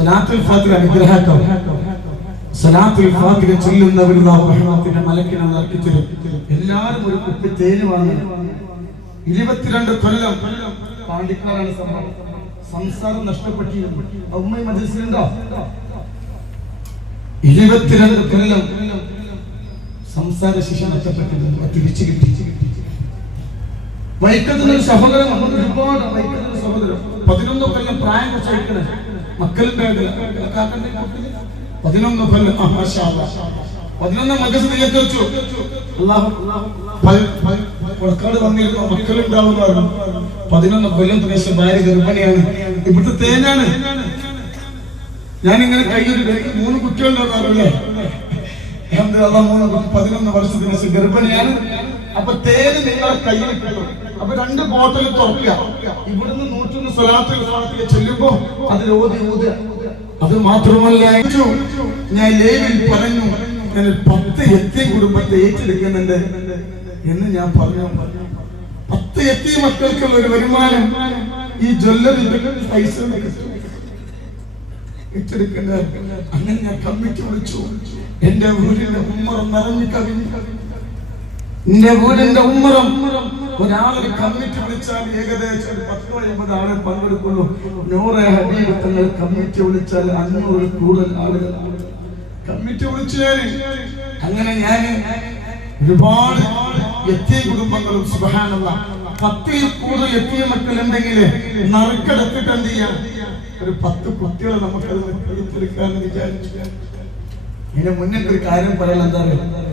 സലാത്തുൽ ഫാത്തിഹ അനുഗ്രഹാക്കം സലാത്തുൽ ഫാത്തിഹ ചൊല്ലുന്നവരുള്ള റഹ്മത്തിന്റെ മലക്കിനെ നൽകിത്തരും എല്ലാവരും ഒരു കുപ്പി തേന് വാങ്ങണം. ഇരുപത്തിരണ്ട് കൊല്ലം പാണ്ടിക്കാരാണ് സംഭവം. സംസാരം നഷ്ടപ്പെട്ടിരുന്നു ഉമ്മ മജസിലുണ്ടോ ഇരുപത്തിരണ്ട് കൊല്ലം സംസാര ശിക്ഷ നഷ്ടപ്പെട്ടിരുന്നു തിരിച്ചു കിട്ടി. വൈക്കത്തുന്ന സഹോദരൻ ഒരുപാട് വൈക്കത്തുന്ന സഹോദരൻ. പതിനൊന്ന് കൊല്ലം പ്രായം കുറച്ച് മക്കളും പതിനൊന്ന് കൊല്ലം പ്രദേശം ഭാര്യ ഗർഭിണിയാണ്. ഇവിടുത്തെ തേനാണ്. ഞാനിങ്ങനെ കയ്യിൽ മൂന്ന് കുട്ടികളുണ്ടാവും പതിനൊന്ന് വർഷത്തിന് ഗർഭിണിയാണ്. അപ്പൊ തേന് നിങ്ങളെ കയ്യിൽ കിട്ടും. അപ്പൊ രണ്ട് ബോട്ടിൽ തുറക്കുക ഇവിടുന്ന് നൂറ്റൊന്ന് സ്വലാത്തിൽ ചെല്ലുമ്പോ അതിൽ ഓതി ഊതുക അത് മാത്രമല്ല ഞാൻ ലൈവിൽ പറഞ്ഞു. ഞാൻ പത്ത് എത്തി കുടുംബത്തെ ഏറ്റെടുക്കുന്നുണ്ട് എന്ന് ഞാൻ പറഞ്ഞു. പത്ത് എത്തി മക്കൾക്കുള്ള ഒരു വരുമാനം ഈ ജ്വല്ലറി പൈസ ഏറ്റെടുക്കുന്ന അങ്ങനെ ഞാൻ കമ്മിറ്റി വിളിച്ചു. എന്റെ ഊരിലെ ഉമ്മറം നിറഞ്ഞു കവിഞ്ഞു. എന്റെ വീടിന്റെ ഉമ്മറം ഒരാളൊരു കമ്മിറ്റി വിളിച്ചാൽ ഏകദേശം ഒരു പത്തോ അമ്പത് ആളെ പങ്കെടുക്കുള്ളൂ. നൂറ് ഹബീബ് തങ്ങൾ കമ്മിറ്റി വിളിച്ചാൽ അഞ്ഞൂറ് കൂടുതൽ ആളുകൾ. കമ്മിറ്റി വിളിച്ചാൽ അങ്ങനെ ഞാൻ ഒരുപാട് എത്തിയ കുടുംബങ്ങളും സുഖാനുള്ള പത്തിൽ കൂടുതൽ എത്തിയ മക്കളുണ്ടെങ്കിൽ നറുക്കെടുത്തിട്ട് എന്ത് ചെയ്യാം? ഒരു പത്ത് കുട്ടികളെ നമുക്കത് എടുത്തെടുക്കാന്ന് വിചാരിച്ചു. ഇതിന് മുന്നേ ഒരു കാര്യം പറയാൻ എന്താ പറയുക